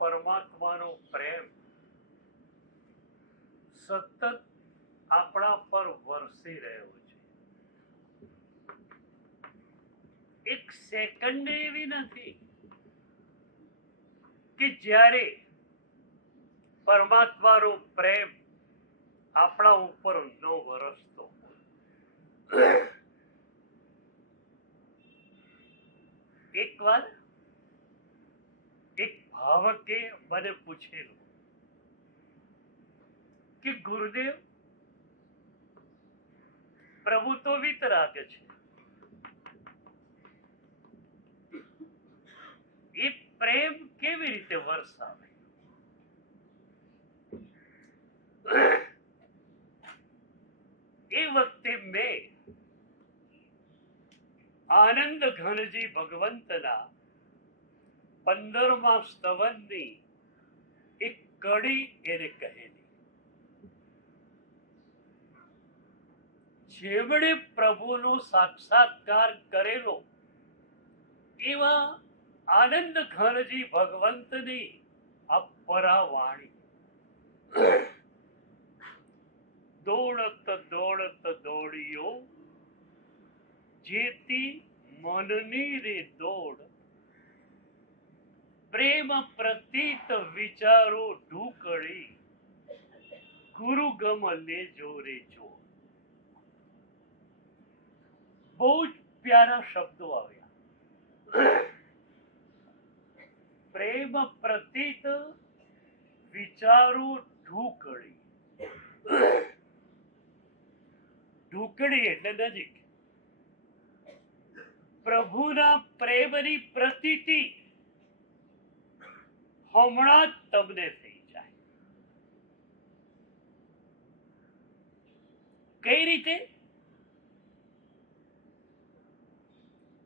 પરમાત્માનો પ્રેમ સતત આપણા પર વરસી રહ્યો છે. એક સેકન્ડ એવી નથી કે જ્યારે પરમાત્માનો પ્રેમ આપણા ઉપર ન વરસતો. એક વાર એક ભાવકે મને પૂછેલું કે ગુરુદેવ, પ્રભુ તો વિતરાગ છે, એ પ્રેમ કેવી રીતે વરસાવે? એ વખતે મેં આનંદ ઘનજી ભગવંતના 15મા સ્તવનની એક કડી એને કહેલી. જેમણે પ્રભુનો સાક્ષાત્કાર કરેલો એવા આનંદ ઘનજી ભગવંતની આ પરાવાણી. દોડત દોડત દોડિયો જેતી મનની રે દોડ, પ્રેમ પ્રતીત વિચારો ઢૂકળી, ગુરુ ગમ લેજો રે જો. બહુ જ પ્યારા શબ્દો આવ્યા. પ્રેમ પ્રતીત વિચારો ઢૂકળી. ઢૂકળી એટલે નજીક. પ્રભુના પ્રેમની પ્રતીતિ હમણાં જ તમને થઈ જાય. કઈ રીતે?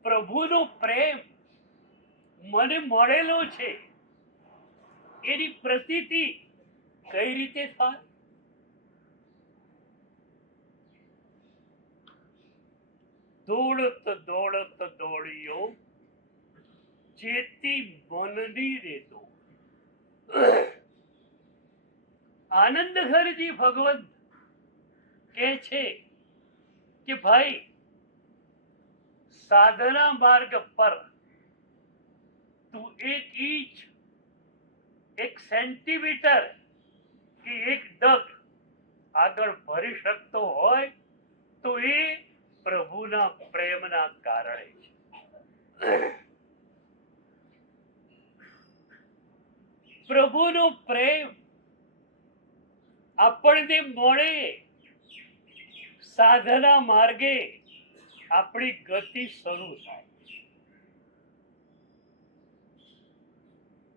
પ્રભુનો પ્રેમ મને મળેલો છે એની પ્રતીતિ કઈ રીતે થાય? દોડત દોડત દોડિયો જેતી મનની રે દોડ. આનંદ ઘરજી ભગવંત કહે છે કે ભાઈ, સાધના માર્ગ પર તું 1 ઇંચ 1 સેન્ટીમીટર કે 1 ડગ આગળ ભરી શકતો હોય તો એ પ્રભુના પ્રેમના કારણે છે. પ્રભુનો પ્રેમ આપણને મળે, સાધના માર્ગે આપણી ગતિ શરૂ થાય.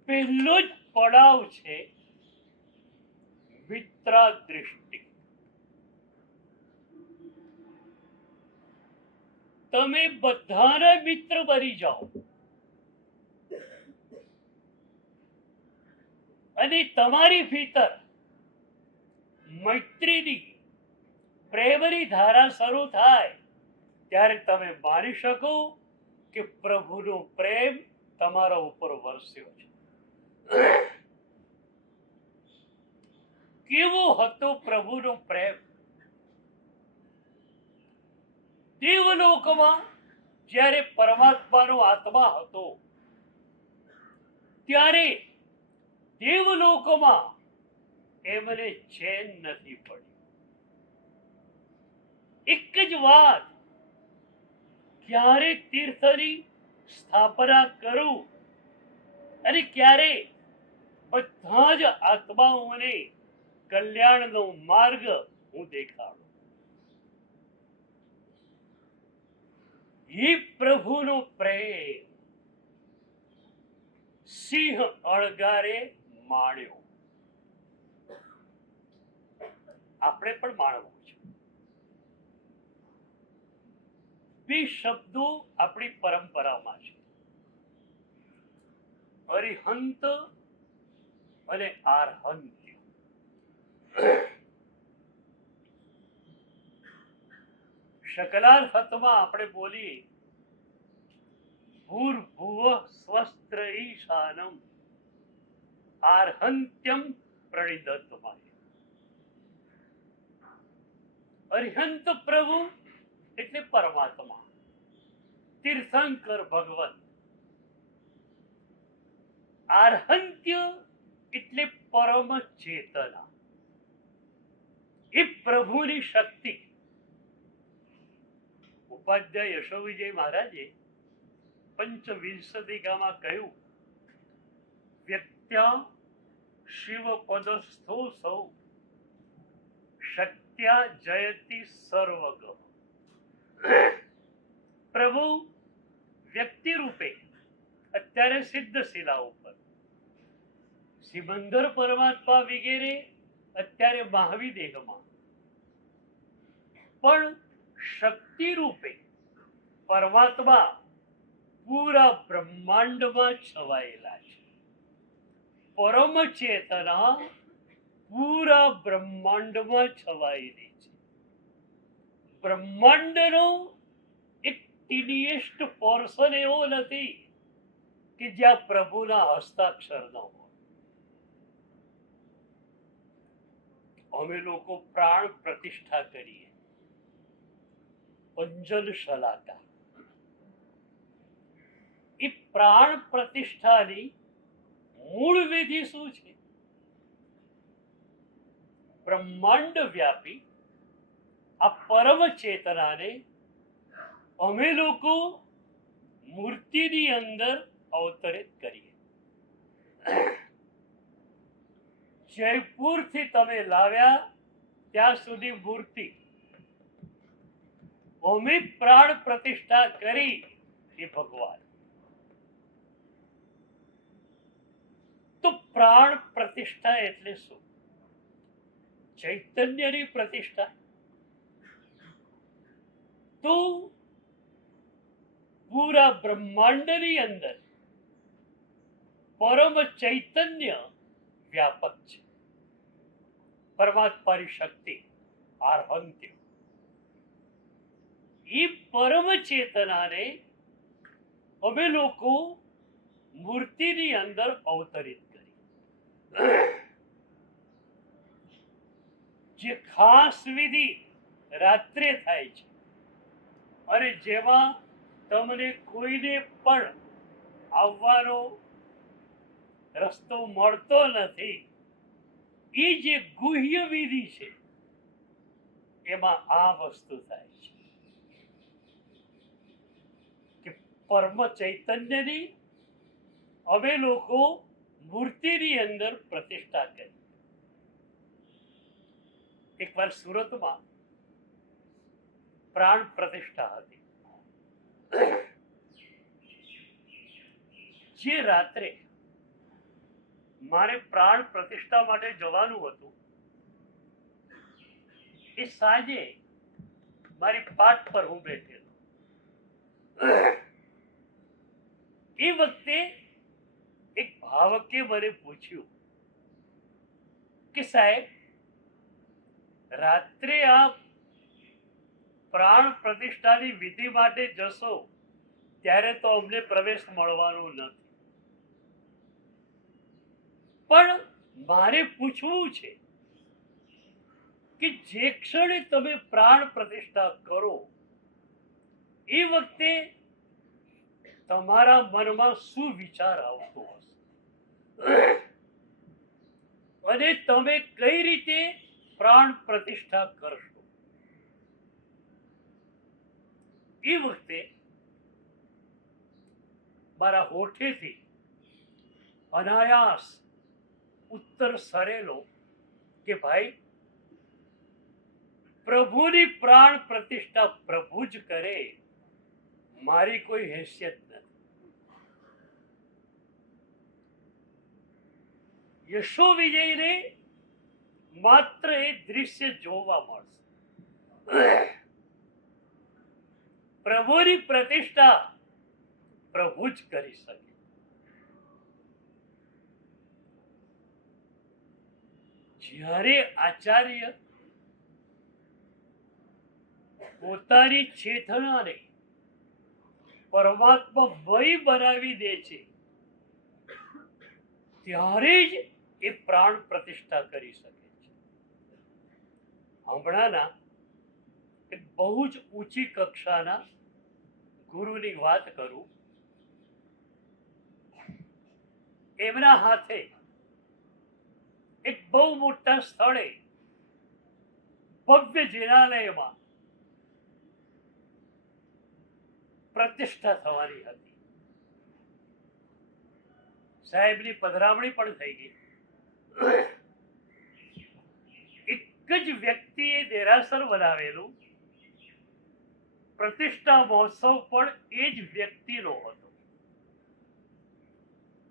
પહેલો જ પડાવ છે મિત્રા દૃષ્ટિ. તમે બધાના મિત્ર બની જાઓ અને તમારી ભીતર મૈત્રીની પ્રેમની ધારા શરૂ થાય ત્યારે તમે માની શકો કે પ્રભુનો પ્રેમ તમારા ઉપર વરસ્યો છે. કેવો હતો પ્રભુનો પ્રેમ? દેવલોકમાં જ્યારે પરમાત્માનો આત્મા હતો ત્યારે દેવલોકમાં એમને ચેન નથી પડ્યું. એક જ વાત, ક્યારે તીર્થની સ્થાપના કરું અને ક્યારે બધા જ આત્માઓને કલ્યાણનો માર્ગ હું દેખાડું. એ પ્રભુનો પ્રેમ સિંહ અળગારે માણ્યો. આપણે પણ માણવું છે. બે શબ્દો આપણી પરંપરામાં છે, અરિહંત અને આરહંત્ય. શકલાર્થમાં આપણે બોલીએ ભૂર્ભુવઃ સ્વસ્ત્ર ઈશાનમ આર્હંત્યમ પ્રણિદત્તમાં. અરિહંત પ્રભુ એટલે પરમાત્મા, તીર્થંકર ભગવત. આર્હંત્ય એટલે પરમ ચેતના, એ પ્રભુની શક્તિ. ઉપાધ્યાય યશો વિજય મહારાજે પંચવિંશતિકામાં કહ્યું, વ્યક્ત્યા શિવ પદસ્થો સૌ શક્ત્યા જયતિ સર્વગ. પ્રભુ વ્યક્તિ રૂપે અત્યારે સિદ્ધ શિલા ઉપર, સિમંદર પરમાત્મા વગેરે અત્યારે મહાવી દેહમાં, પણ શક્તિ રૂપે પરમાત્મા પૂરા બ્રહ્માંડમાં છવાયેલા છે. પરમ ચેતના પૂરા બ્રહ્માંડમાં છવાયેલી છે. બ્રહ્માંડનો એક ટીનીએસ્ટ પોર્શન એવો નથી કે જ્યાં પ્રભુના હસ્તાક્ષર ન હોય. અમે લોકો પ્રાણ પ્રતિષ્ઠા કરીએ, અંજન શલાકા. એ પ્રાણ પ્રતિષ્ઠાની મૂળ વિધિ શું છે? બ્રહ્માંડ વ્યાપી આ પરમ ચેતનાને અમે લોકો મૂર્તિની અંદર અવતરિત કરીએ. જયપુરથી તમે લાવ્યા ત્યાં સુધી મૂર્તિ, અમે પ્રાણ પ્રતિષ્ઠા કરી એ ભગવાન. તો પ્રાણ પ્રતિષ્ઠા એટલે શું? ચૈતન્યની પ્રતિષ્ઠા. તો પૂરા બ્રહ્માંડની અંદર પરમ ચૈતન્ય વ્યાપક છે. પરમાત્માની શક્તિ આર્હંત્ય. એ પરમ ચેતનાને અમે લોકો મૂર્તિની અંદર અવતરિત કરી. જે ખાસ વિધિ રાત્રે થાય છે અને જેમાં તમને કોઈને પણ આવવાનો રસ્તો મળતો નથી, એ જે ગુહ્ય વિધિ છે એમાં આ વસ્તુ થાય છે કે પરમ ચૈતન્યની અમે લોકો મૂર્તિની અંદર પ્રતિષ્ઠા કરી. એકવાર સુરતમાં પ્રાણ પ્રતિષ્ઠા હતી. જે રાત્રે મારે પ્રાણ પ્રતિષ્ઠા માટે જવાનું હતું, એ સાંજે મારી પાટ પર હું બેઠેલો. એ વખતે એક ભાવકે મને પૂછ્યું કે સાહેબ, રાત્રે આપ પ્રાણ પ્રતિષ્ઠાની વિધિ માટે જશો ત્યારે તો અમને પ્રવેશ મળવાનો નથી, પણ મારે પૂછવું છે કે જે ક્ષણે તમે પ્રાણ પ્રતિષ્ઠા કરો એ વખતે તમારા મનમાં શું વિચાર આવતો હશે અને તમે કઈ રીતે પ્રાણ પ્રતિષ્ઠા કરશો? એ વખતે મારા હોઠેથી અનાયાસ ઉત્તર સરેલો કે ભાઈ, પ્રભુની પ્રાણ પ્રતિષ્ઠા પ્રભુ જ કરે, મારી કોઈ હેસિયત નથી. યશો વિજયને માત્ર એ દૃશ્ય જોવા મળશે. પ્રભુની પ્રતિષ્ઠા પ્રભુ જ કરી શકે. જ્યારે આચાર્ય પોતાની ચેતનાને પરમાત્મા વહી બનાવી દે છે, ત્યારે જ એ પ્રાણ પ્રતિષ્ઠા કરી શકે છે. હમણાંના એક બહુ જ ઊંચી કક્ષાના ગુરુની વાત કરું. એમના હાથે એક બહુ મોટા સ્થળે ભવ્ય જિનાલયમાં પ્રતિષ્ઠા થવાની હતી. સાહેબની પધરામણી પણ થઈ ગઈ. એક જ વ્યક્તિએ દેરાસર બનાવેલું. પ્રતિષ્ઠા મહોત્સવ પણ એ જ વ્યક્તિનો હતો.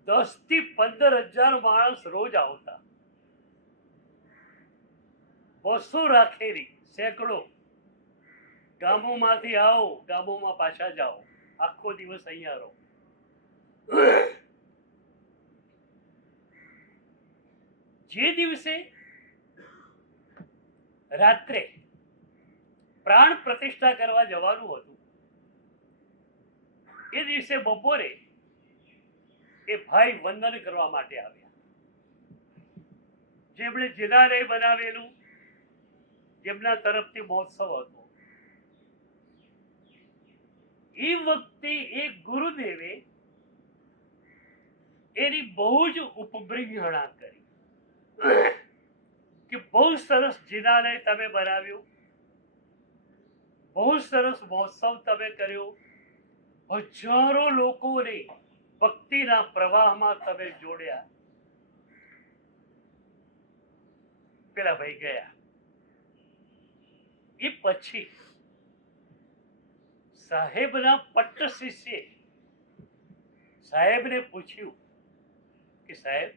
10 થી 15,000 માણસ રોજ આવતા. બસો રાખેલી, સેંકડો. ગામોમાંથી આવો, ગામોમાં પાછા જાઓ, આખો દિવસ અહીંયા રહો. જે દિવસે રાત્રે પ્રાણ પ્રતિષ્ઠા કરવા જવાનું હતું, એ દિવસે બપોરે એ ભાઈ વંદન કરવા માટે આવ્યા. જેમણે જિનાલય બનાવેલું, જેમના તરફથી મહોત્સવ હતો, એ વખતે એ ગુરુદેવે એની બહુ જ ઉપબ્રિંગણા કરી કે બહુ સરસ જિનાલય તમે બનાવ્યું, બહુ સરસ મહોત્સવ તમે કર્યો, હજારો લોકોને ભક્તિના પ્રવાહમાં તમે જોડ્યા. પેલા ભાઈ ગયા. એ પછી સાહેબના પટ્ટ શિષ્યે સાહેબને પૂછ્યું કે સાહેબ,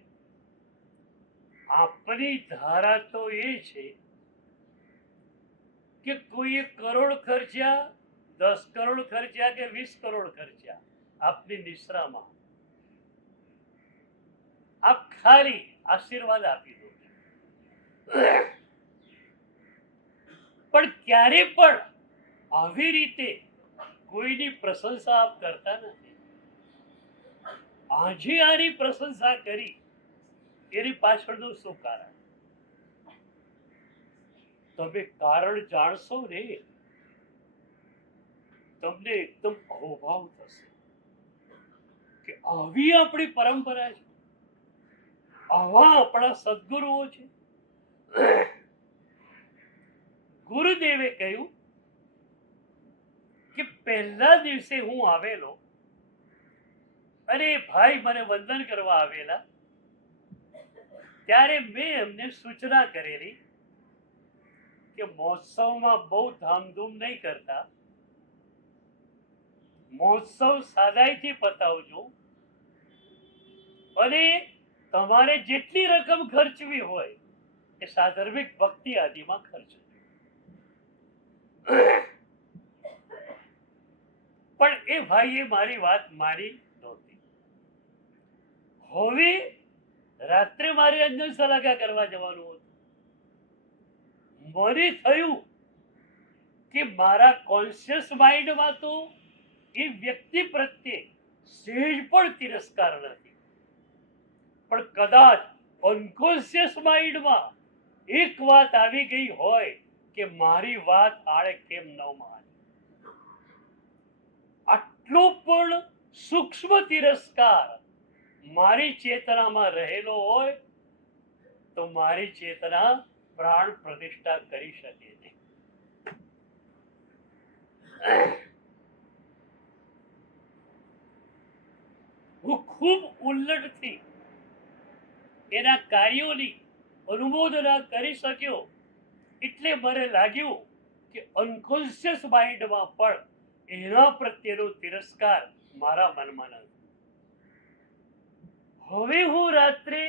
આપની ધારા તો એ છે કે કોઈએ કરોડ ખર્ચ્યા, 10 કરોડ ખર્ચ્યા કે 20 કરોડ ખર્ચ્યા આપની નિશ્રામાં, આપ ખાલી આશીર્વાદ આપી દો. પણ ક્યારે પણ આવી રીતે કોઈની પ્રશંસા આપ કરતા નથી. આજે આની પ્રશંસા કરી, એની પાછળનું શું કારણ? તમે કારણ જાણશો ને, તમને એકદમ અહોભાવ થશે કે આવી આપણી પરંપરા છે, આવા આપણા સદગુરુઓ છે. ગુરુદેવે કહ્યું કે પહેલા દિવસે હું આવેલો અને ભાઈ મને વંદન કરવા આવેલા, ત્યારે મેં એમને સૂચના કરેલી કે મહોત્સવમાં બહુ ધામધૂમ નહીં કરતા, મહોત્સવ સાદાઈથી પતાવજો અને તમારે જેટલી રકમ ખર્ચવી હોય એ સાધર્મિક ભક્તિ આદિમાં ખર્ચજો. પણ એ ભાઈએ મારી વાત માની નહોતી. હવે રાત્રે મારે અંજન સલાકા કરવા જવાનું હતું. મને થયું કે મારા કોન્શિયસ માઇન્ડમાં તો એ વ્યક્તિ પ્રત્યે સહેજ પણ તિરસ્કાર નથી, પણ કદાચ અનકોન્શિયસ માઇન્ડમાં એક વાત આવી ગઈ હોય કે મારી વાત આળે કેમ ન માની. આટલો પણ સૂક્ષ્મ તિરસ્કાર મારી ચેતનામાં રહેલો હોય તો મારી ચેતના પ્રાણ પ્રતિષ્ઠા કરી શકે નહીં. હું ખૂબ ઉલ્લટથી એના કાર્યોની અનુમોદના કરી શક્યો, એટલે મને લાગ્યું કે અનકોન્શિયસ માઇન્ડમાં પણ એના પ્રત્યેનો તિરસ્કાર મારા મનમાં નથી. હવે હું રાત્રે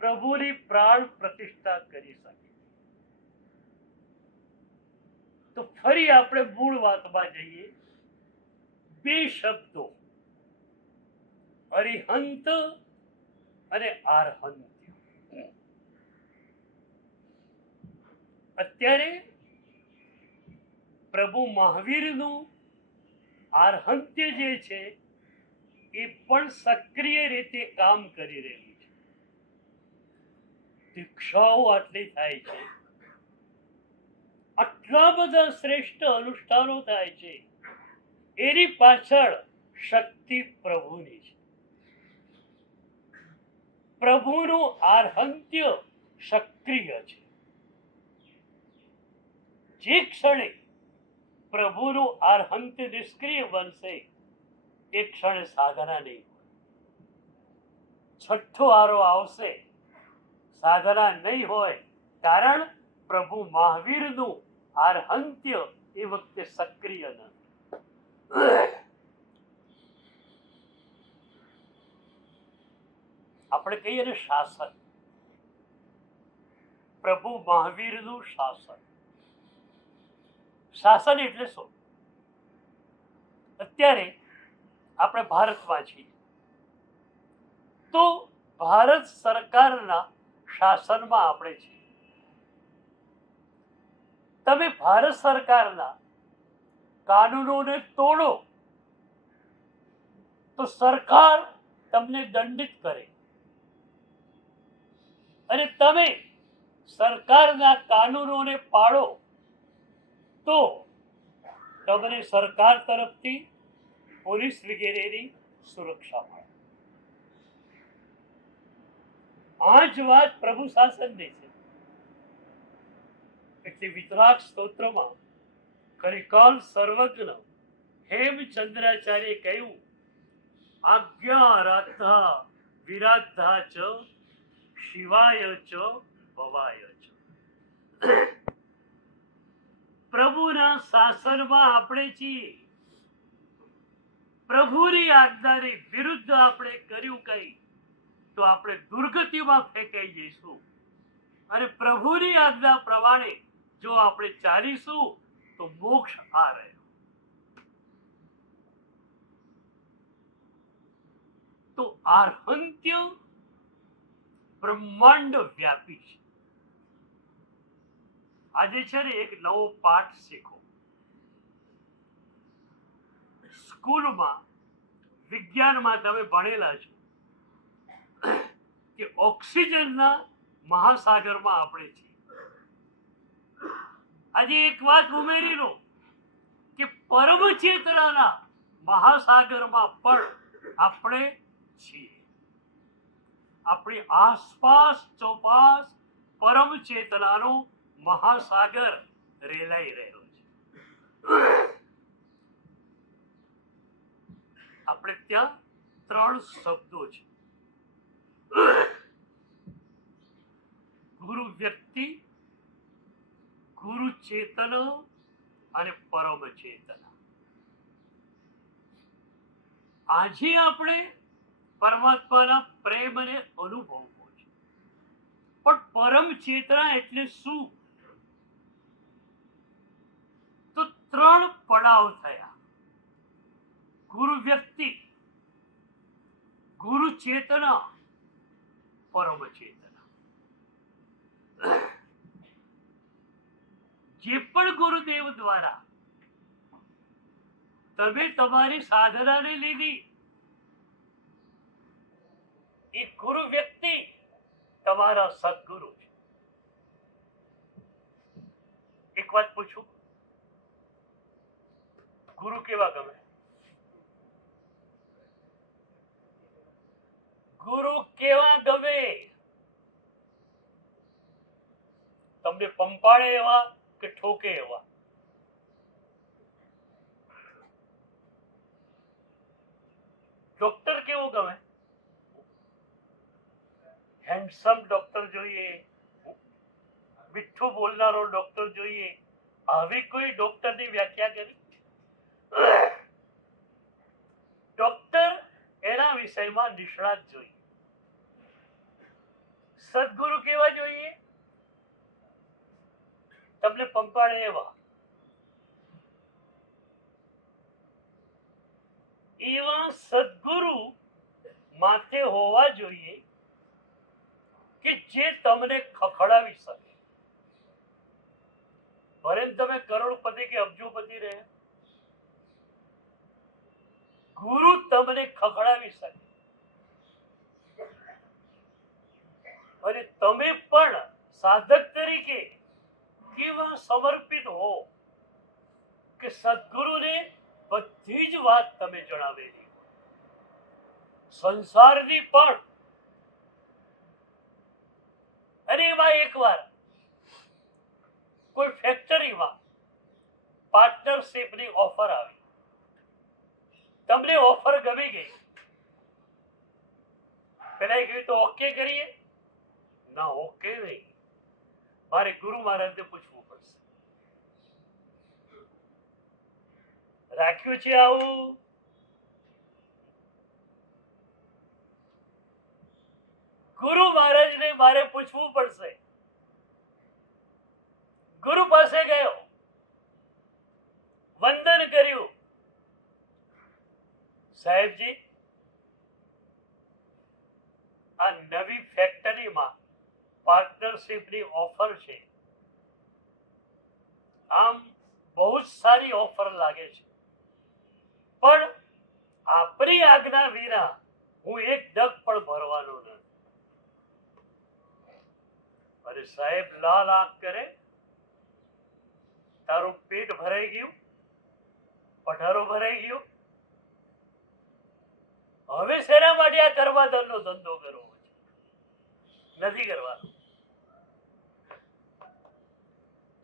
પ્રભુની પ્રાણ પ્રતિષ્ઠા કરી શકી. તો ફરી આપણે મૂળ વાતમાં જઈએ. 2 શબ્દો, અરિહંત અને આરહંત. અત્યારે પ્રભુ મહાવીરનું આરહંત્ય જે છે એ પણ સક્રિય રીતે કામ કરી રહ્યું છે. દીક્ષાઓ આટલી થાય છે, આટલા બધા શ્રેષ્ઠ અનુષ્ઠાનો થાય છે, એની પાછળ શક્તિ પ્રભુની છે. પ્રભુનું આર્હંત્ય સક્રિય છે. જે ક્ષણે પ્રભુનું આર્હંત્ય નિષ્ક્રિય બનશે એ ક્ષણે સાધના નહીં. છઠ્ઠો આરો આવશે, સાધના નહીં હોય, કારણ પ્રભુ મહાવીરનું આર્હંત્ય એ વખતે સક્રિય ન. આપણે કહીએ ને શાસન, પ્રભુ મહાવીરનું શાસન. શાસન એટલે શું? અત્યારે આપણે ભારતમાં છીએ તો ભારત સરકારના શાસનમાં આપણે છીએ. તમે ભારત સરકારના કાનૂનોને તોડો તો સરકાર તમને દંડિત કરે, અને તમે સરકારના કાનૂનોને પાળો તો તમને સરકાર તરફથી પોલીસ વગેરેની સુરક્ષા મળે. આ જ વાત પ્રભુ શાસનની છે. એટલે વિતરાગ સ્તોત્રમાં કલિકાલ સર્વજ્ઞ હેમચંદ્રાચાર્ય કહ્યું, આજ્ઞા રાધા વિરાધા ચ શિવાય ચ ભવાય ચ. પ્રભુના શાસનમાં આપણે છીએ. પ્રભુની આજ્ઞાની વિરુદ્ધ આપણે કર્યું કઈ તો આપણે દુર્ગતિમાં ફેંકાઈ જઈશું, અને પ્રભુની આજ્ઞા પ્રમાણે જો આપણે ચાલીશું તો મોક્ષ આ રહ્યો. તો આર્હંત્ય બ્રહ્માંડ વ્યાપી છે. આજે છે ને એક નવો પાઠ શીખો. સ્કૂલમાં વિજ્ઞાનમાં તમે ભણેલા છો કે ઓક્સિજનના મહાસાગરમાં આપણે છીએ. આજે એક વાત ઉમેરી લો કે પરમ ચેતનાના મહાસાગરમાં પણ આપણે છીએ. આપણી આસપાસ ચોપાસ પરમ ચેતનાનો મહાસાગર રેલાઈ રહ્યો છે. આપણે ત્યાં 3 શબ્દો છે: ગુરુ વ્યક્તિ, ગુરુ ચેતન અને પરમ ચેતના. આજે આપણે પરમાત્માના પ્રેમને અનુભવવો છે, પણ પરમ ચેતના એટલે શું? તો 3 પડાવ થયા: ગુરુ વ્યક્તિ, ગુરુ ચેતના, પરમ ચેતના. જે પણ ગુરુદેવ દ્વારા તમે તમારી સાધનાને લીધી, એ ગુરુ વ્યક્તિ તમારા સદગુરુ છે. એક વાત પૂછું, ગુરુ કેવા ગમે? ગુરુ કેવા ગમે? તમને પંપાળે એવા કે ઠોકે એવા? ડોક્ટર કેવો ગમે? હેન્ડસમ ડોક્ટર જોઈએ, મીઠું બોલનારો ડોક્ટર જોઈએ? આવી કોઈ ડોક્ટરની વ્યાખ્યા કરી? ડોક્ટર એના વિષયમાં નિષ્ણાત જોઈએ. સદગુરુ કેવા જોઈએ? તમને પંપાળે એવા. એવા સદગુરુ માથે હોવા જોઈએ કે જે તમને ખખડાવી શકે. ભલે તમે કરોડપતિ કે અબજોપતિ રહે, ગુરુ તમને ખખડાવી શકે, અને તમે પણ સાધક તરીકે કેવા સમર્પિત હો કે સદગુરુને બધી જ વાત તમે જણાવેલી, સંસારની પણ. અને એમાં એકવાર કોઈ ફેક્ટરીમાં પાર્ટનરશિપની ઓફર આવી, તમને ઓફર ગમી ગઈ, પેલા કહ્યું તો ઓકે કરીએ, ના ઓકે નહીં, મારે ગુરુ મહારાજને પૂછવું પડશે. રાખ્યું છે આવું? ગુરુ મહારાજને મારે પૂછવું પડશે. ગુરુ પાસે ગયો, વંદન કર્યું, સાહેબજી આ નવી ફેક્ટરીમાં પાર્ટનરશિપની ઓફર છે, આમ બહુ જ સારી ઓફર લાગે છે, પણ આપણી આજ્ઞા વિના હું એક ડગ પણ ભરવાનો નથી. અરે સાહેબ લાલ આંખ કરે, તારું પેટ ભરાઈ ગયું, પઠારો ભરાઈ ગયો, હવે શેના માટે આ કરવાધનનો ધંધો કરવો છે? નથી કરવાનો.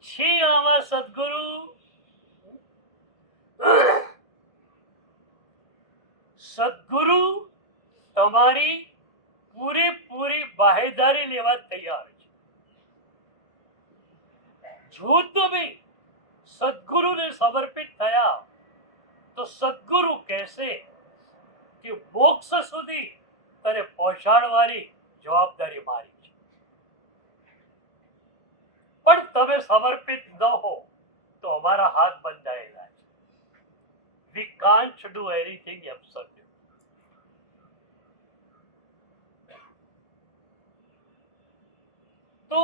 છે આવા સદગુરુ, સદગુરુ તમારી પૂરેપૂરી બાહેદારી લેવા તૈયાર છે. જો તમે સદગુરુને સમર્પિત થયા તો સદગુરુ કહેશે કે મોક્ષ સુધી તને પહોંચાડવાની જવાબદારી મારી છે. પણ તમે સમર્પિત ન હો તો અમારા હાથ બંધાયેલા છે. We can't do anything absolute. તો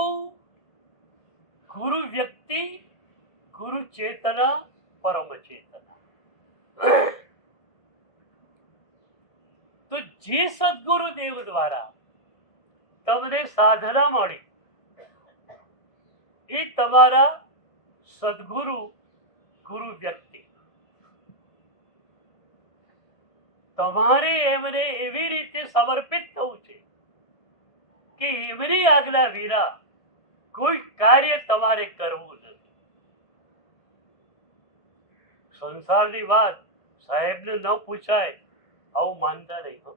ગુરુ વ્યક્તિ, ગુરુ ચેતના, પરમ ચેતના. તો જે સદગુરુ દેવ દ્વારા તમને સાધના મળી, એ તમારા સદગુરુ, ગુરુ વ્યક્તિ. તમારે એમને એવી રીતે સમર્પિત થવું છે કે એમની આજ્ઞા વિના કોઈ કાર્ય તમારે કરવું નથી. સંસારની વાત સાહેબને ન પૂછાય આવું માનતા નહીં.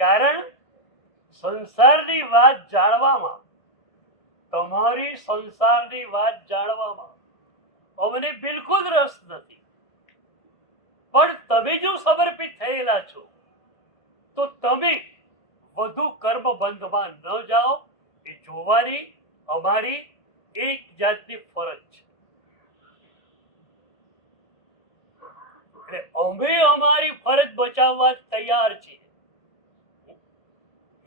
કારણ સંસારની વાત જાણવામાં, તમારી સંસારની વાત જાણવામાં અમને બિલકુલ રસ નથી. પણ તમે જો સમર્પિત થયેલા છો તો તમે વધુ કર્મ બંધમાં ન જાઓ, એ જોવાની અમારી એક જાતની ફરજ છે. એટલે અમે અમારી ફરજ બચાવવા તૈયાર છીએ.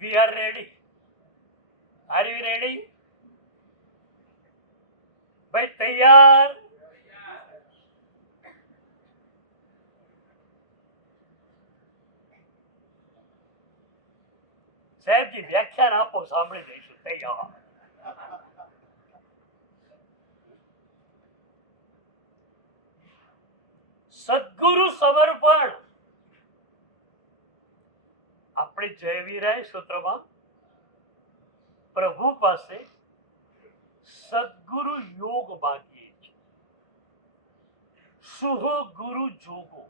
We are ready. Are you ready? ભાઈ તૈયાર? સાહેબજી વ્યાખ્યાન આપો, સાંભળી લઈશું. તૈયાર? સદગુરુ સમર્પણ. આપણે જયવીરાય સૂત્રમાં પ્રભુ પાસે સદગુરુ યોગ માંગીએ છીએ. શુભ ગુરુ જોગો.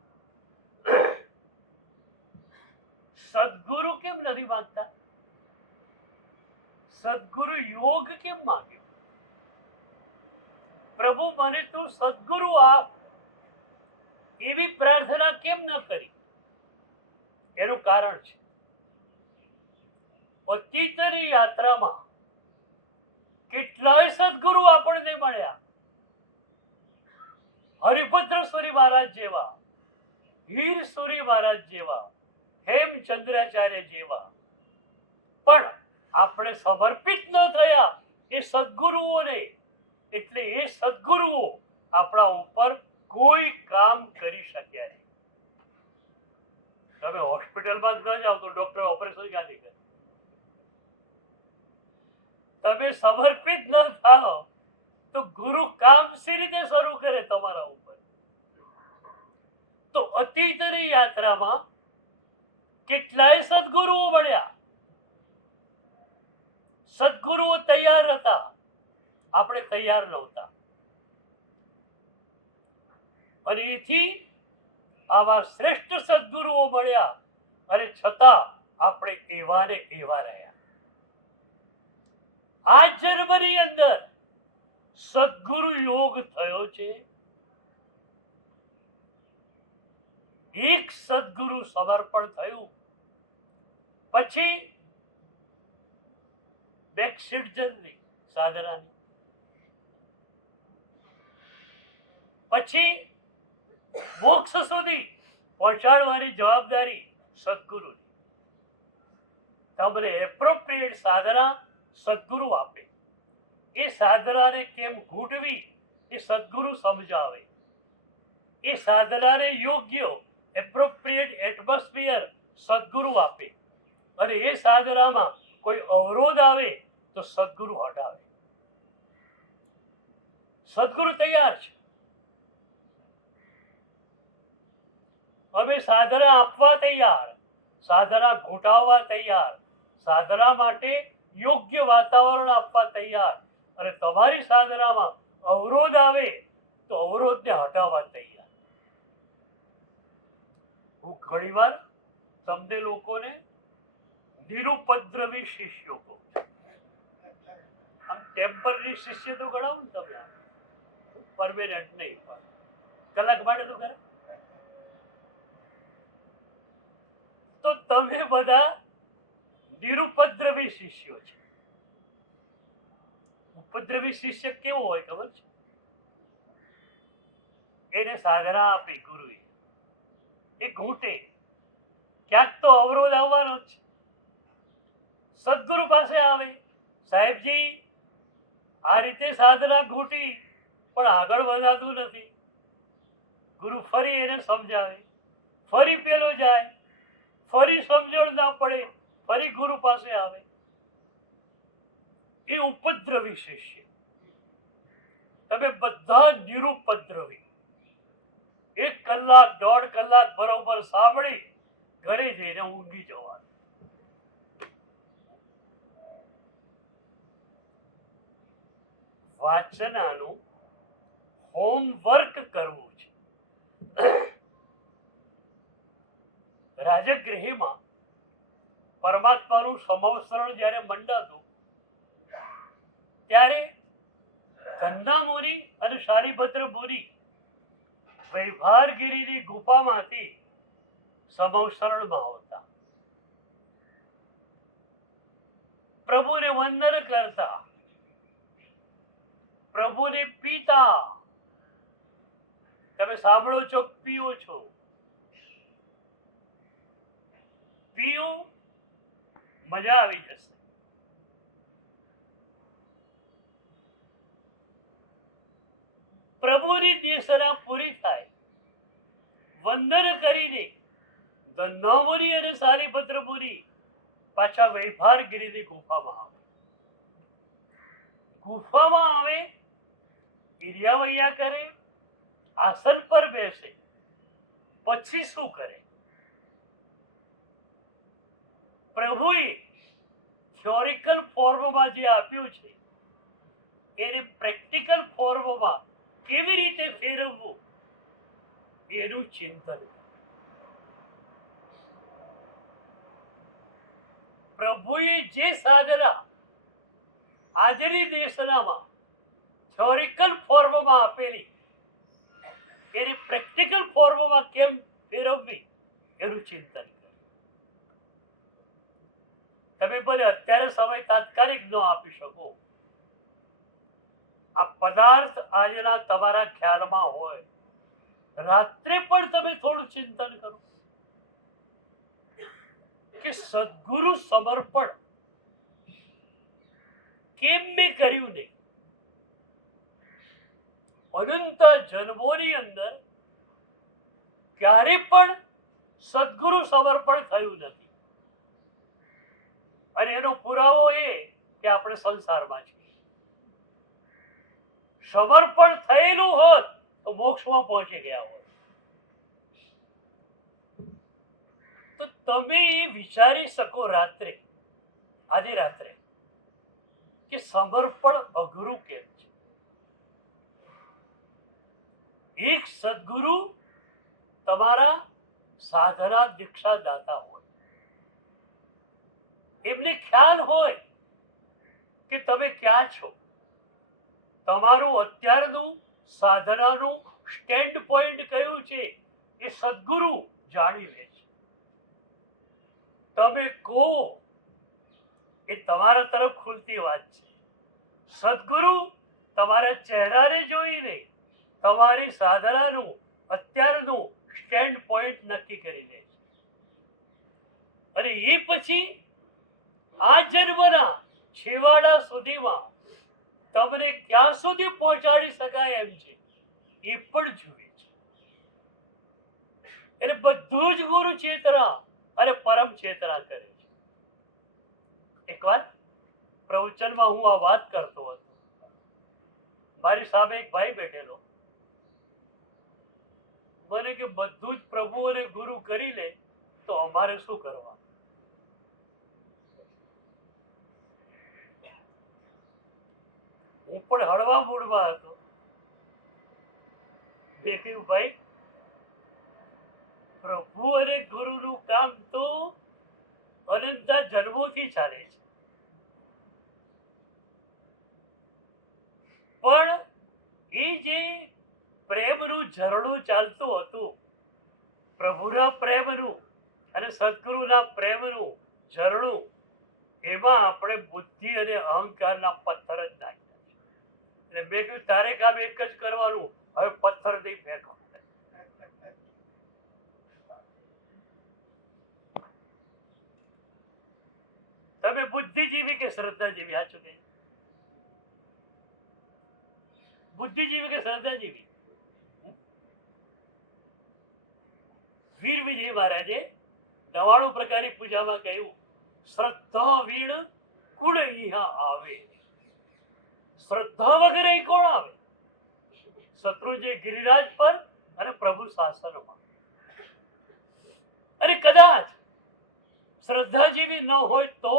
સદગુરુ કેમ નથી માંગતા? સદગુરુ યોગ કેમ માંગ્યો? પ્રભુ મને તું સદગુરુ આપ, એવી પ્રાર્થના કેમ ન કરી? એનું કારણ છે અતીતની યાત્રામાં કેટલાય સદગુરુ આપણને મળ્યા. હરિભદ્ર સુરી મહારાજ જેવા, હીર સુરી મહારાજ જેવા, હેમચંદ્રાચાર્ય જેવા. પણ આપણે સમર્પિત ન થયા એ સદગુરુઓને, એટલે એ સદગુરુઓ આપણા ઉપર કોઈ કામ કરી શક્યા નહીં. તમે હોસ્પિટલમાં ન જાઓ તો ડોક્ટર ઓપરેશન ક્યાંથી કરે? તમે સમર્પિત ન થાઓ તો ગુરુ કામ સી રીતે શરૂ કરે તમારા ઉપર? તો અતિતરી યાત્રામાં કેટલાય સદગુરુઓ મળ્યા. સદગુરુઓ તૈયાર હતા, આપણે તૈયાર નહોતા. અને એથી આવા શ્રેષ્ઠ સદગુરુઓ મળ્યા અને છતાં આપણે એવા ને એવા રહ્યા. આ જન્મની અંદર સદગુરુ યોગ થયો છે. એક સદગુરુ સમર્પણ થયું પછી બેકસીટ જર્ની સાધનાની, પછી મોક્ષ સુધી પહોંચાડવાની જવાબદારી સદગુરુની. તમને એપ્રોપ્રિએટ સાધના સદગુરુ આપે. એ સાધનાને કેમ ઘૂંટવી એ સદગુરુ સમજાવે. એ સાધનાને યોગ્ય એપ્રોપ્રિએટ એટમોસ્ફિયર સદગુરુ આપે. અને એ સાધનામાં કોઈ અવરોધ આવે તો સદગુરુ હટાવે. સદગુરુ તૈયાર છે. અમે સાધના આપવા તૈયાર, સાધના ઘૂંટાવવા તૈયાર, સાધના માટે યોગ્ય વાતાવરણ આપવા તૈયાર. અને તમારી સાધનામાં અવરોધ આવે તો અવરોધને હટાવવા તૈયાર. હું ઘણીવાર તમને લોકોને નિરુપદ્રવી શિષ્યો કહું. આમ ટેમ્પરરી શિષ્ય તો ગણાવો ને તમે, પરમેનન્ટ નહીં, પણ કલાક માટે તો કરે. તો તમે બધા નિરુપદ્રવી શિષ્યો છે. ઉપદ્રવી શિષ્ય કેવો હોય ખબર છે? એને સાધના આપી ગુરુએ, એ ઘૂંટે, ક્યાંક તો અવરોધ આવવાનો જ છે. સદગુરુ પાસે આવે, સાહેબજી આ રીતે સાધના ઘૂંટી પણ આગળ વધાતું નથી. ગુરુ ફરી એને સમજાવે, ફરી પેલો જાય, ફરી સમજણ ના પડે, ફરી ગુરુ પાસે આવે. એ ઉપદ્રવી શિષ્ય. તમે બધા નિરુપદ્રવી. 1 કલાક 1.5 કલાક બરોબર સાંભળી ઘરે જઈને ઊંઘી જવાનું. વાચનાનું હોમવર્ક કરવું છે. રાજગૃહમાં પરમાત્માનું સંવત્સરણ જ્યારે મંડાતું ત્યારે ગંગા મુનિ અને શારીભદ્ર મુનિ વૈભારગીરીની ગુફામાંથી સંવત્સરણમાં આવતા, પ્રભુને વંદન કરતા, પ્રભુને પીતા. તમે સાંભળો છો, પીઓ છો, પીઓ, મજા આવી જશે. પ્રભુની દેશના પૂરી થાય, વંદન કરીને ગંગામુનિ અને શારીભદ્ર મુનિ પાછા વૈભારગીરીની ગુફામાં આવે. ગુફામાં આવે, ઇરિયાવૈયા કરે, આસન પર બેસે, પછી શું કરે? પ્રભુએ થિયોરિકલ ફોર્મમાં જે આપ્યું છે એને પ્રેક્ટિકલ ફોર્મમાં કેવી રીતે ફેરવવું એનું ચિંતન. પ્રભુએ જે સાધના આજની દેશનામાં થિયોરિકલ ફોર્મમાં આપેલી એને પ્રેક્ટિકલ ફોર્મમાં કેમ ફેરવવી એનું ચિંતન. તમે ભલે અત્યારે સમય તાત્કાલિક ન આપી શકો, આ પદાર્થ આજના તમારા ખ્યાલમાં હોય, રાત્રે પણ તમે થોડું ચિંતન કરો કે સદગુરુ સમર્પણ કેમ મેં કર્યું નહીં. અનંત જન્મોની અંદર ક્યારે પણ સદગુરુ સમર્પણ થયું નથી. અને એનો પુરાવો એ કે આપણે સંસારમાં છીએ. સમર્પણ થયેલું હોત તો મોક્ષમાં પહોંચી ગયા હોત. તો તમે એ વિચારી શકો રાત્રે, આધી રાત્રે, કે સમર્પણ અઘરું કેમ છે. એક સદગુરુ તમારા સાધના દીક્ષા દાતા હોય, એમને ખ્યાલ હોય કે તમે ક્યાં છો, તમારું અત્યારનું સાધનાનું સ્ટેન્ડ પોઈન્ટ કયું છે એ સદગુરુ જાણી લે છે. તમે કહો એ તમારા તરફ ખુલતી વાત છે. સદગુરુ તમારા ચહેરાને જોઈને તમારી સાધનાનું અત્યારનું સ્ટેન્ડ પોઈન્ટ નક્કી કરી લે છે. અને એ પછી આ જન્મના છેવાડા સુધીમાં તમને ક્યાં સુધી પહોંચાડી શકાય એમ છે એ પણ જુએ છે. એટલે બધું જ ગુરુ ચેતના અને પરમ ચેતના કરે છે. એકવાર પ્રવચનમાં હું આ વાત કરતો હતો, મારી સામે એક ભાઈ બેઠેલો, મને કે બધું જ પ્રભુ અને ગુરુ કરી લે તો અમારે શું કરવા. હું પણ હળવા મૂડમાં હતો. મેં કહ્યું, ભાઈ, પ્રભુ અને ગુરુનું કામ તો અનંતા જન્મોથી ચાલે છે, પણ એ જે પ્રેમનું ઝરણું ચાલતું હતું, પ્રભુના પ્રેમનું અને સદગુરુના પ્રેમનું ઝરણું, એમાં આપણે બુદ્ધિ અને અહંકારના પથ્થર જ નાખ્યા છે. એટલે મેં કહ્યું, તારે કામ એક જ કરવાનું, હવે પથ્થર નહીં ફેંકો. તમે બુદ્ધિજીવી કે શ્રદ્ધાજીવી? સાચું કહે, બુદ્ધિજીવી કે શ્રદ્ધાજીવી? વીર વિજય મહારાજે 99 પ્રકારની પૂજામાં કહ્યું, શ્રદ્ધા વીણ કુળ અહીંયા આવે. શ્રદ્ધા વગર અહીં કોણ આવે? શત્રુંજય ગિરિરાજ પર અને પ્રભુ શાસનમાં. અને કદાચ શ્રદ્ધા જેવી ન હોય તો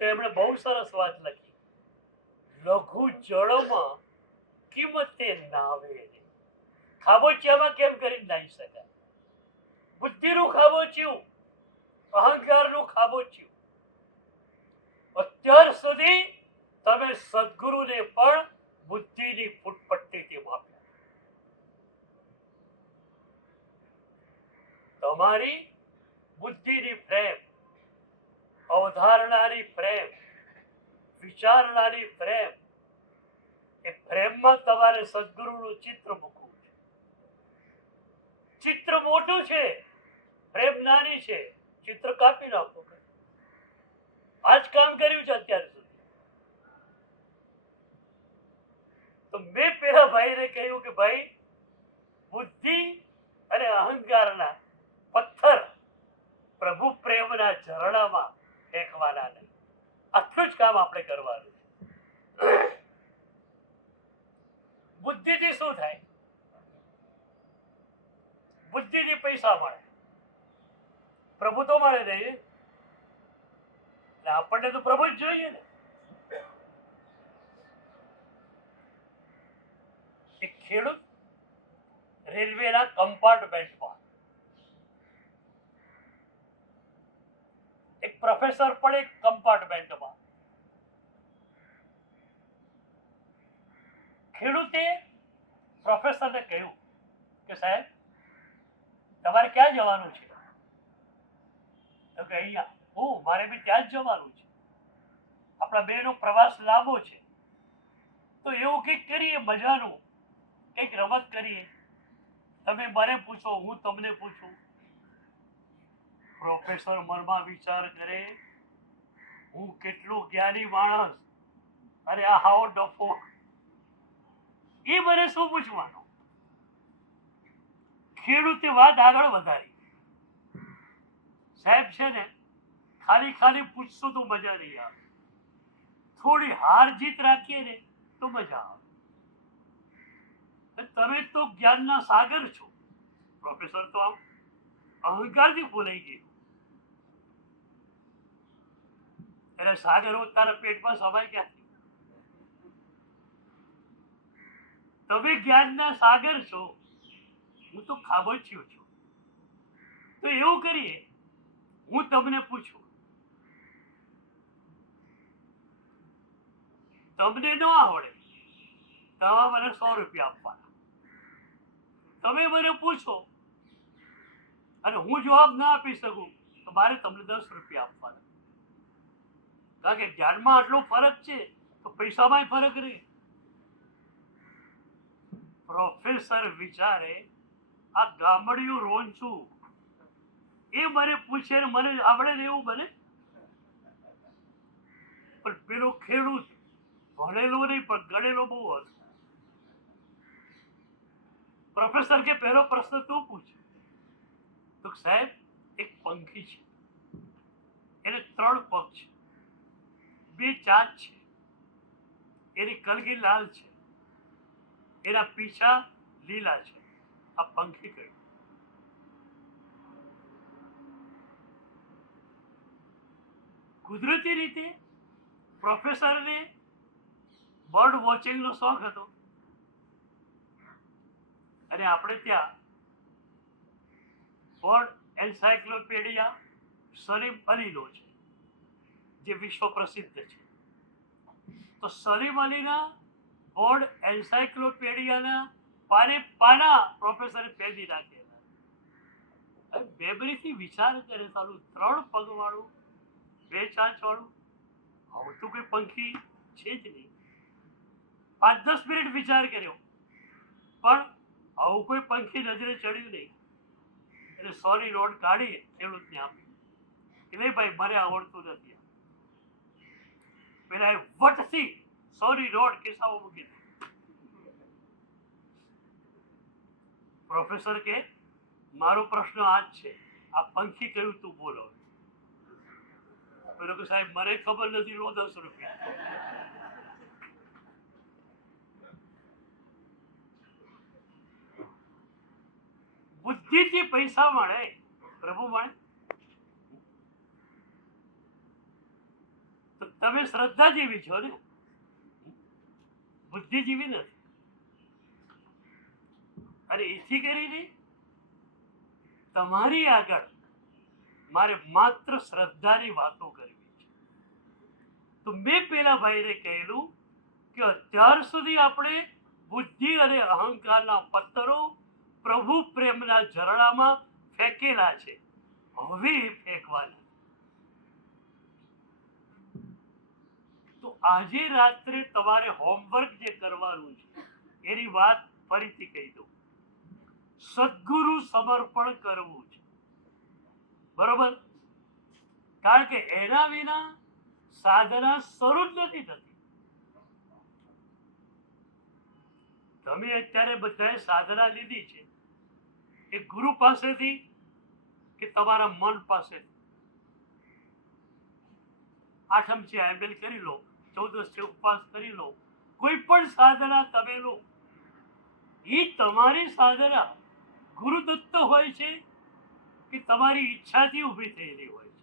એમણે બહુ સરસ વાત લખી, લઘુ જળમાં કિંમતે નાવે. ખાબોચિયામાં કેમ કરી નાહી શકાય? બુદ્ધિનું ખાબોચિયું, અહંકારનું ખાબોચિયું. અત્યાર સુધી તમે સદગુરુને પણ બુદ્ધિની ફૂટપટ્ટીથી માપ્યા. તમારી બુદ્ધિની ફ્રેમ, અવધારણાની ફ્રેમ, વિચારણાની ફ્રેમ, એ ફ્રેમમાં તમારે સદગુરુનું ચિત્ર મૂકવું છે. ચિત્ર મોટું છે, ફ્રેમ નાની છે, ચિત્ર કાપી નાખો. આ જ કામ કર્યું છે અત્યાર સુધી. તો મેં પેલા ભાઈને કહ્યું કે ભાઈ, બુદ્ધિ અને અહંકારના પથ્થર પ્રભુ પ્રેમના ઝરણામાં ફેંકવાના નહીં. આટલું જ કામ આપણે કરવાનું છે. બુદ્ધિથી શું થાય? બુદ્ધિથી પૈસા મળે, પ્રભુ તો મળે નહીં. આપણને તો પ્રભુ જ જોઈએ ને. એક ખેડૂત રેલવેના કમ્પાર્ટમેન્ટમાં, એક પ્રોફેસર પણ એક કમ્પાર્ટમેન્ટમાં. ખેડૂતે પ્રોફેસરને કહ્યું કે સાહેબ, તમારે ક્યાં જવાનું છે? તો કે અહીંયા. મારે બી ત્યાં જ જવાનું છે. આપણા બેનો પ્રવાસ લાંબો છે, તો એવું કંઈક કરીએ મજાનું, કંઈક રમત કરીએ. તમે મને પૂછો, હું તમને પૂછું. પ્રોફેસર મનમાં વિચાર કરે, હું કેટલું જ્ઞાની માણસ, અને આ હાવો ડફો, એ મને શું પૂછવાનું? ખેડૂતે વાત આગળ વધારી, સાહેબ છે ને, ખાલી પૂછશું તો મજા નહીં આવે. થોડી હાર જીત રાખીએ ને તો મજા આવે. તમે તો જ્ઞાનના સાગર છો. પ્રોફેસર તો આમ અહંકારથી બોલાઈ ગયું. એટલે સાગર તારા પેટમાં સમાય ક્યાંથી? તમે જ્ઞાનના સાગર છો, હું તો ખાબોચ્યો છું. તો એવું કરીએ, હું તમને પૂછું, તમને ન આવડે, તમે મને 100 રૂપિયા આપવાના. તમે મને પૂછો અને હું જવાબ ના આપી શકું તો મારે તમને 10 રૂપિયા આપવાના. કારણ કે જ્ઞાનમાં આટલો ફરક છે તો પૈસામાં ફરક રહે. પ્રોફેસર વિચારે આ ગામડિયું રોંચું એ મને પૂછે ને મને આવડે ને એવું બને. પણ પેલો ખેડૂત ભણેલો નહીં પણ ગણેલો બહુ હતો. પ્રોફેસર કે પહેલો પ્રશ્ન તું પૂછ. તો સાહેબ એક પંખી છે, એને 3 પગ છે, 2 ચાંચ છે, એની કલગી લાલ છે, એના પીછા લીલા છે. આ પંખી કયું? કુદરતી રીતે પ્રોફેસરને બર્ડ વોચિંગનો શોખ હતો અને આપણે ત્યાં બર્ડ એન્સાયક્લોપીડિયા સલીમ અલીનો છે જે વિશ્વ પ્રસિદ્ધ છે. તો સલીમ અલીના બર્ડ એન્સાયક્લોપીડિયાના પાના પ્રોફેસરે પેદી નાખેલા. મેમરીથી વિચાર કરે સાલું 3 પગવાળું 2 ચાંચવાળું આવું તો કોઈ પંખી છે જ નહીં. 5-10 મિનિટ વિચાર કર્યો પણ આવું કોઈ પંખી નજરે ચડ્યું નહીં. એટલે સોરી રોડ કાઢી ખેડૂતને આપ્યું કે નહીં ભાઈ મને આવડતું નથી. પેલા વટથી સોરી રોડ કિસ્સાઓ મૂકી દે. પ્રોફેસર કે મારો પ્રશ્ન આ જ છે, આ પંખી કયું તું બોલો. પેલો કે સાહેબ મને ખબર નથી, લો 10 રૂપિયા. બુદ્ધિથી પૈસા મળે, પ્રભુ મળે. તો તમે શ્રદ્ધા જેવી છો ને, બુદ્ધિ જેવી નથી. અને એથી કરીને તમારી આગળ મારે માત્ર શ્રદ્ધાની વાતો કરવી છે. તો મેં પેલા ભાઈને કહેલું કે અત્યાર સુધી આપણે બુદ્ધિ અને અહંકારના પત્થરો પ્રભુ પ્રેમના ઝરણામાં ફેંકેલા છે, હવે ફેંકવાના. તો આજે રાત્રે તમારે હોમવર્ક જે કરવાનું છે એની વાત ફરીથી કહી દઉં. સદગુરુ સમર્પણ કરવું છે, બરોબર? કારણ કે એના વિના સાધના શરૂ જ નથી થતી. તમે અત્યારે બધાએ સાધના લીધી છે એ ગુરુ પાસેથી કે તમારા મન પાસેથી. 8મ છે એમએલ કરી લો, 14 છે ઉપવાસ કરી લો, કોઈ પણ સાધના તમે લો, એ તમારી સાધના ગુરુદત્ત હોય છે કે તમારી ઈચ્છાથી ઊભી થયેલી હોય છે.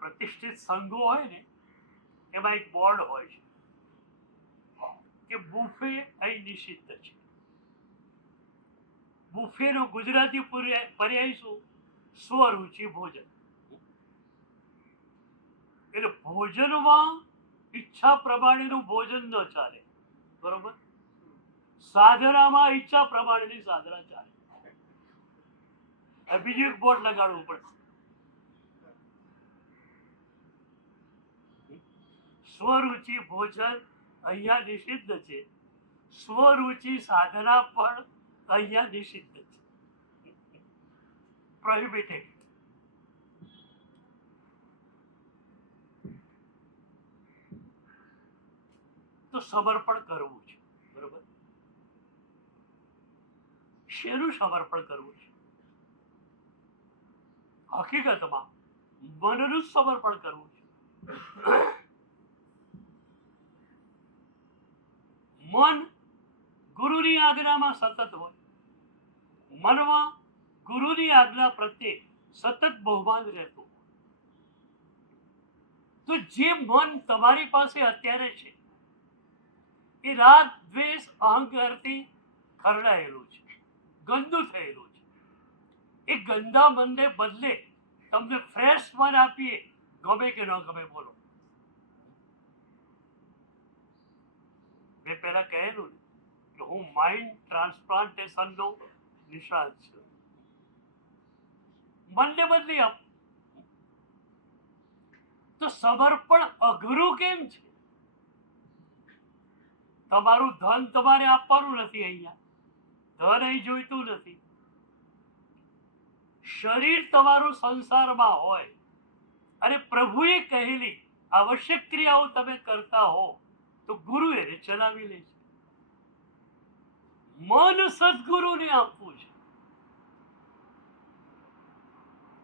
પ્રતિષ્ઠિત સંઘો હોય ને એમાં એક બોર્ડ હોય છે કે બુફે અહીં નિષિદ્ધ છે. બુફેનો ગુજરાતી પર્યાય શું? સ્વરુચિ ભોજન. એટલે ભોજનમાં ઈચ્છા પ્રમાણેનું ભોજન ન ચાલે, બરોબર? સાધનામાં ઈચ્છા પ્રમાણેની સાધના ચાલે. બીજું એક બોર્ડ લગાડવું પડશે. સ્વરુચિ ભોજન અહીંયા નિષિદ્ધ છે, સ્વરુચિ સાધના પણ અહીંયા નિષિદ્ધ છે, પ્રોહિબિટેડ. તો સમર્પણ કરવું છે, બરોબર? શેનું સમર્પણ કરવું છે? હકીકતમાં મનનું સમર્પણ કરવું છે. મન ગુરુની આજ્ઞામાં સતત હોય, મનમાં ગુરુની આજ્ઞા પ્રત્યે સતત બહુમાન રહેતું હોય. તો જે મન તમારી પાસે અત્યારે છે એ રાગ દ્વેષ અહંકારથી ખરડાયેલું છે, ગંદુ થયેલું છે. એ ગંદા મનને બદલે તમને ફ્રેશ મન આપીએ, ગમે કે ન ગમે બોલો. મેં પહેલા કહેલું કે હું માઇન્ડ ટ્રાન્સપ્લાન્ટેશનનો નિષ્ણાત છું. મનને બદલી આપ. તો સમર્પણ અઘરું કેમ છે? તમારું ધન તમારે આપવાનું નથી. અહીંયા ધન અહીં જોઈતું નથી. શરીર તમારું સંસારમાં હોય અને પ્રભુએ કહેલી આવશ્યક ક્રિયાઓ તમે કરતા હો તો ગુરુ એને ચલાવી લે છે. મન સદગુરુને આપવું છે.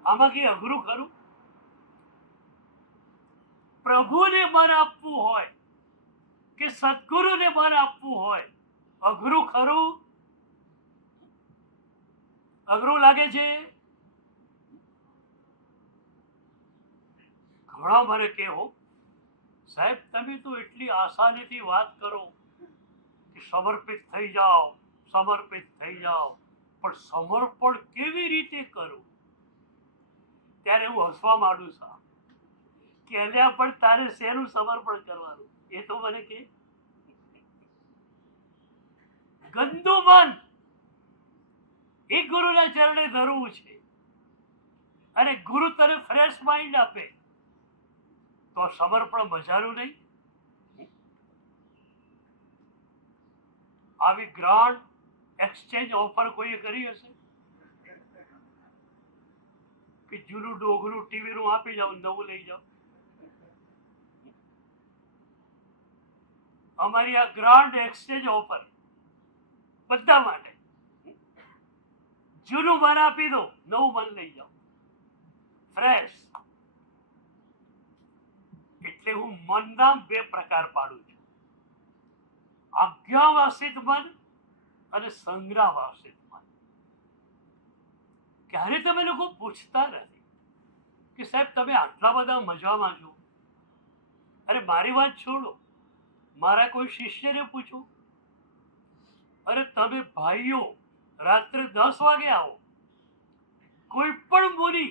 આમાં કઈ અઘરું ખરું? પ્રભુને મન આપવું હોય કે સદગુરુને મન આપવું હોય, અઘરું ખરું? અઘરું લાગે છે? ઘણા મને કહેવો, સાહેબ તમે તો એટલી આસાનીથી વાત કરો કે સમર્પિત થઈ જાઓ, સમર્પિત થઈ જાઓ, પણ સમર્પણ કેવી રીતે કરું? ત્યારે હું હસવા માંડું છું કે અલ્યા પણ તારે શેનું સમર્પણ કરવાનું એ તો મને કે. ગંદુ મન એ ગુરુના ચરણે ધરવું છે અને ગુરુ તને ફ્રેશ માઇન્ડ આપે તો સમર્પણ મજાનું નહીં. આવી ગ્રાન્ડ એક્સચેન્જ ઓફર કોઈએ કરી હશે કે જૂનું ડોગરું ટીવી નું આપી જાઓ, નવું લઈ જાઓ? અમારી આ ગ્રાન્ડ એક્સચેન્જ ઓફર બધા માટે. જૂનું મન આપી દો, નવું મન લઈ જાઓ, ફ્રેશ. એટલે હું મનના બે પ્રકાર પાડું છું, આજ્ઞાવાસિત મન અને સંગ્રહવાસિત મન. ક્યારે તમે લોકો પૂછતા નથી કે સાહેબ તમે આટલા બધા મજામાં છો? અરે મારી વાત છોડો, મારા કોઈ શિષ્યને પૂછો, અરે તમે ભાઈઓ રાત્રે 10 વાગે આવો, કોઈ પણ મુનિ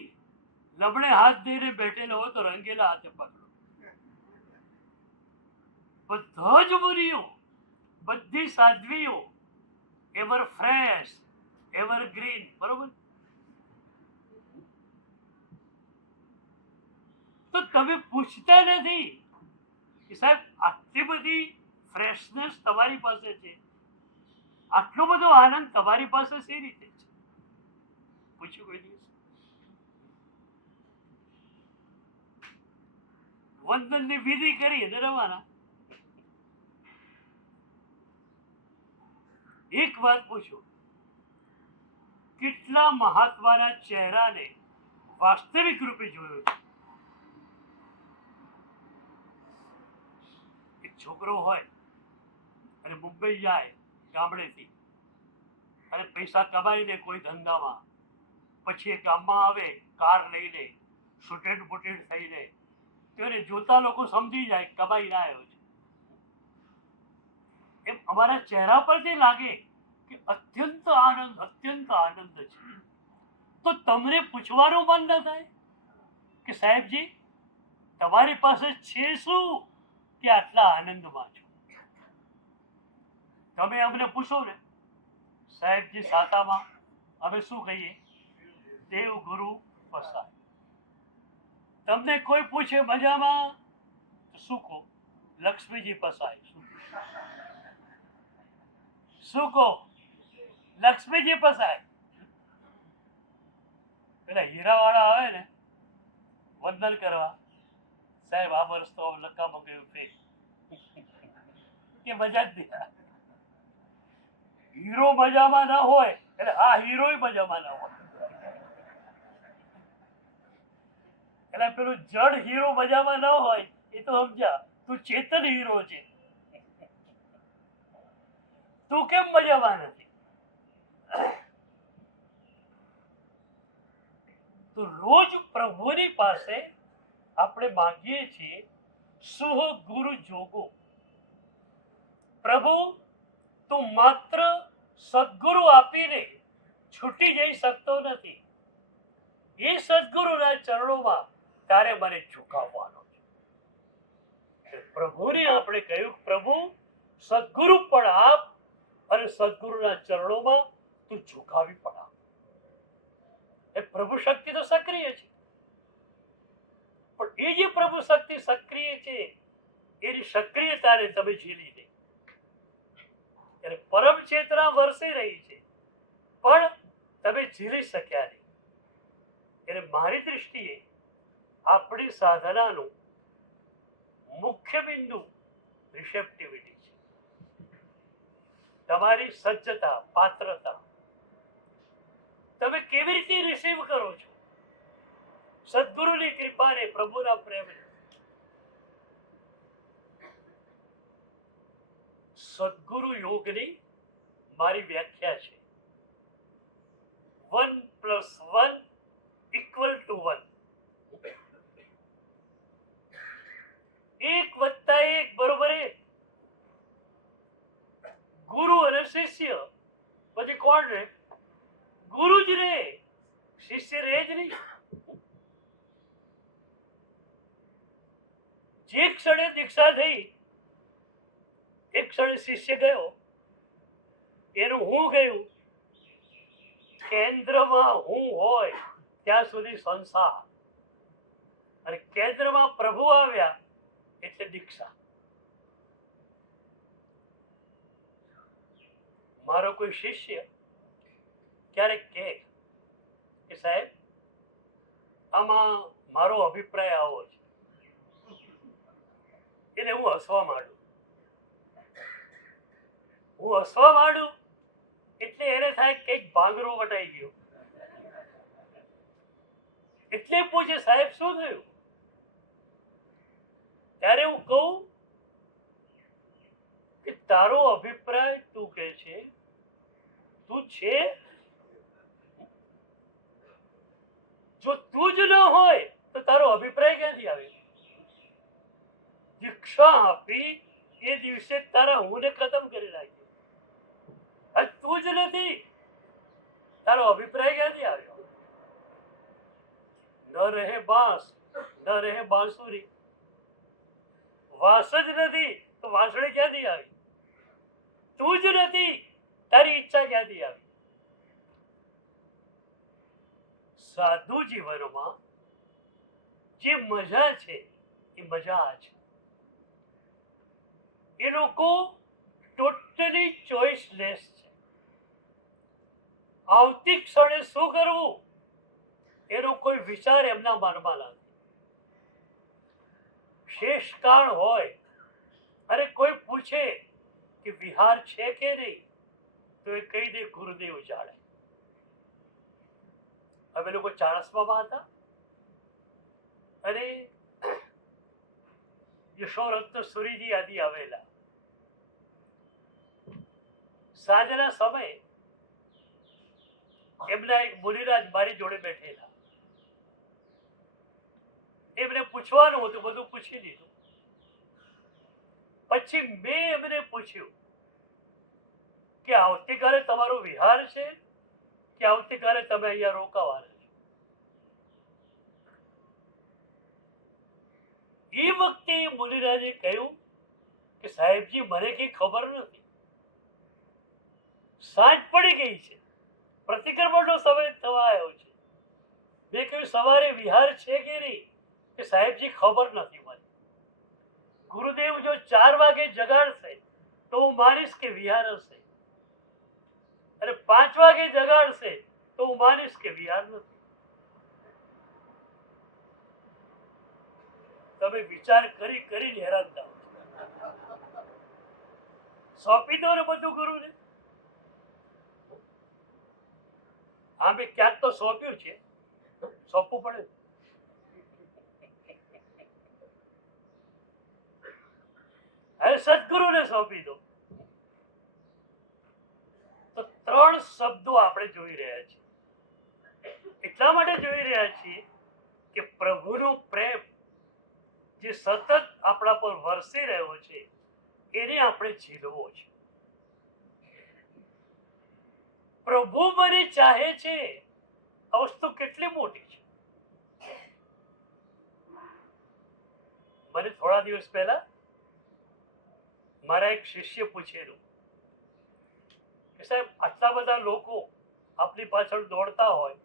લબડે હાથ દઈને બેઠેલો હોય તો રંગેલા હાથે પકડો. બધા જ મુનિઓ, બધી સાધ્વીઓ એવર ફ્રેશ, એવર ગ્રીન, બરોબર? તો તમે પૂછતા નથી કે સાહેબ આટલી બધી ફ્રેશનેસ તમારી પાસે છે, આટલો બધો આનંદ તમારી પાસે શી રીતે છે? પૂછ્યું કોઈ દિવસ? વંદનની વિધિ કરી અને રવાના. એક વાત પૂછો, કેટલા મહાત્માના ચહેરાને વાસ્તવિક રૂપે જોયો છે? એક છોકરો હોય અને મુંબઈ જાય ગામડેથી અને પૈસા કમાઈને કોઈ ધંધામાં, પછી એ ગામમાં આવે કાર લઈને, સુટેડ બુટેડ થઈને, તેને જોતા લોકો સમજી જાય કમાઈને આવ્યો છે. એમ અમારા ચહેરા પરથી લાગે કે અત્યંત આનંદ છે. તો તમને પૂછવાનું મન ન થાય કે સાહેબજી તમારી પાસે છે શું કે આટલા આનંદમાં છો? તમે અમને પૂછો ને, સાહેબજી સાતામાં અમે શું કહીએ? દેવ ગુરુ પસાય. તમને કોઈ પૂછે મજામાં તો શું કહો? લક્ષ્મીજી પસાય. શું કહો? લક્ષ્મીજી પસાય. પેલા હીરાવાળા આવે ને વંદન કરવા, સાહેબ આ વર્ષ તો લક્કામાં ગયું ફેક કે મજા જ નહીં. હીરો મજામાં ના હોય એટલે આ હીરો મજામાં ના હોય. એટલે પેલું જડ હીરો મજામાં ન હોય એ તો સમજ્યા, તું ચેતન હીરો છે, તું કેમ મજામાં નથી? તો રોજ પ્રભુની પાસે આપણે માંગીએ છીએ સુહ ગુરુ જોગો. પ્રભુ તું માત્ર સદગુરુ આપીને છૂટી જઈ શકતો નથી. એ સદગુરુના ચરણોમાં તારે મને ઝુકાવવાનો છે. પ્રભુને આપણે કહ્યું, પ્રભુ સદગુરુ પણ આપ અને સદગુરુના ચરણોમાં તું ઝુકાવી પણ આપ. એ પ્રભુ શક્તિ તો સક્રિય છે, પણ એ જે પ્રભુ શક્તિ સક્રિય છે એની સક્રિયતાને તમે ઝીલી નહીં. એટલે પરમ ચેતના વરસી રહી છે પણ તમે ઝીલી શક્યા નહીં. એટલે મારી દૃષ્ટિએ આપણી સાધનાનું મુખ્ય બિંદુ રિસેપ્ટિવિટી છે. તમારી સજ્જતા, પાત્રતા, તમે કેવી રીતે રિસીવ કરો છો સદગુરુની કૃપાને, પ્રભુના પ્રેમને. સદગુરુ યોગની મારી વ્યાખ્યા છે 1 + 1 = 1. 1 + 1 = 1. ગુરુ અને શિષ્ય પછી કોણ રહે? ગુરુ જ રહે, શિષ્ય રહે જ નહીં. જે ક્ષણે દીક્ષા થઈ એક ક્ષણે શિષ્ય ગયો, એનું હું ગયું. કેન્દ્રમાં હું હોય ત્યાં સુધી સંસાર, અને કેન્દ્રમાં પ્રભુ આવ્યા એટલે દીક્ષા. મારો કોઈ શિષ્ય ક્યારેક કહે કે સાહેબ આમાં મારો અભિપ્રાય આવો છે, એટલે હું હસવા માંડું. એટલે એને થાય કંઈક ભાંગરો વટાઈ ગયો. એટલે પૂછે સાહેબ શું થયું? ત્યારે હું કહું કે તારો અભિપ્રાય તું કહે છે, તું છે, જો તું જ ન હોય તો તારો અભિપ્રાય ક્યાંથી આવે? દીક્ષા આપી એ દિવસે તારા હુંને ખતમ કરી નાખ્યો. તું જ નથી, તારો અભિપ્રાય ક્યાંથી આવ્યો? ન રહે બાંસ ન રહે બાંસુરી. વાસ જ નથી તો વાંસળી ક્યાંથી આવી? તું જ નથી, તારી ઈચ્છા ક્યાંથી આવી? સાધુ જીવનમાં જે મજા છે એ મજા છે. એ લોકો ટોટલી ચોઇસલેસ છે. આવતી ક્ષણે શું કરવું એનો કોઈ વિચાર એમના મનમાં નથી. શેષ કાળ હોય અને કોઈ પૂછે કે વિહાર છે કે નહીં, તો એ કહી દે ગુરુદેવ જાણે. અમે લોકો ચાણસ્મામાં હતા અને યશોરત્ન સુરીજી આદિ આવેલા. સાંજના સમયે એમના એક મુનિરાજ મારી જોડે બેઠેલા. એમને પૂછવાનું હતું, બધું પૂછી લીધું. પછી મેં એમને પૂછ્યું કે આવતીકાલે તમારો વિહાર છે કે આવતીકાલે તમે અહીંયા રોકાવાના છો? એ વખતે મુનિરાજે કહ્યું કે સાહેબજી મને કઈ ખબર નથી, સાંજ પડી ગઈ છે, પ્રતિક્રમણનો સમય થવા આવ્યો છે. મેં કહ્યું સવારે વિહાર છે કે નહીં? કે સાહેબજી ખબર નથી મને. ગુરુદેવ જો 4 વાગે જગાડશે તો હું માનીશ કે વિહાર હશે, અને 5 વાગે જગાડશે તો હું માનીશ કે વિહાર નથી. તમે વિચાર કરી કરીને હેરાન થાવ. સોંપી દો ને બધું ગુરુને. આમે ક્યાંક તો સોંપ્યું છે, સોંપવું પડે. હવે સદગુરુને સોંપી દો. તો 3 શબ્દો આપણે જોઈ રહ્યા છીએ. એટલા માટે જોઈ રહ્યા છીએ કે પ્રભુનો પ્રેમ જે સતત આપણા પર વરસી રહ્યો છે એને આપણે ઝીલવો છે. પ્રભુ મને ચાહે છે આ વસ્તુ કેટલી મોટી છે. મને થોડા દિવસ પહેલા મારા એક શિષ્ય પૂછેલું કે સાહેબ આટલા બધા લોકો આપની પાછળ દોડતા હોય,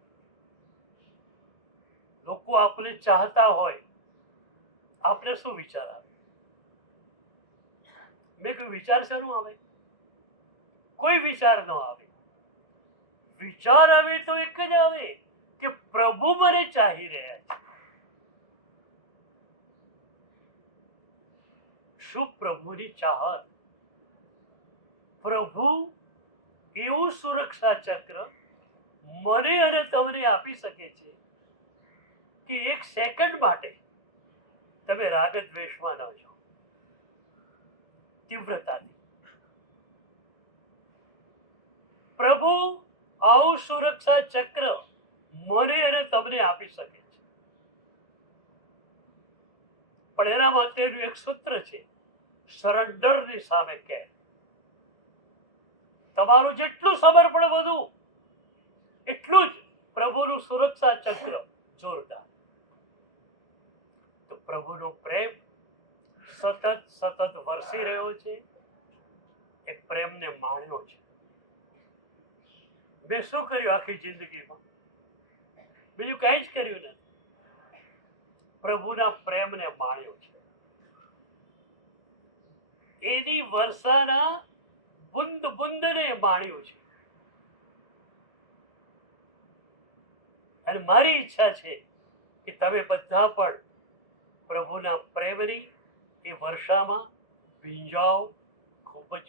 લોકો આપને ચાહતા હોય, આપને શું વિચાર આવે? મેં કોઈ વિચાર શેનો આવે? કોઈ વિચાર ન આવે. વિચાર આવે તો એક જ આવે કે પ્રભુ મને ચાહી રહ્યા છે. શું પ્રભુની ચાહત, પ્રભુ એવું સુરક્ષા ચક્ર મને અને તમને આપી શકે છે કે એક સેકન્ડ માટે તમે રાગ દ્વેષમાં ન જાઓ તીવ્રતાથી. પ્રભુ આવું સુરક્ષા ચક્ર મને અને તમને આપી શકે છે. પણ એના માટેનું એક સૂત્ર છે, સરેન્ડરની સામે કે તમારું જેટલું સમર્પણ વધુ એટલું જ પ્રભુનું સુરક્ષા ચક્ર જોરદાર. તો પ્રભુનો પ્રેમ સતત વરસી રહ્યો છે. એ પ્રેમને માણ્યો છે. મેં શું કર્યું આખી જિંદગીમાં? બીજું કઈ જ કર્યું નથી. પ્રભુના પ્રેમને માણ્યો છે. એની વર્ષાના બુંદ બુંદને માણ્યું છે. અને મારી ઈચ્છા છે કે તમે બધા પણ પ્રભુના પ્રેમની એ વર્ષામાં ભીંજાઓ, ખૂબ જ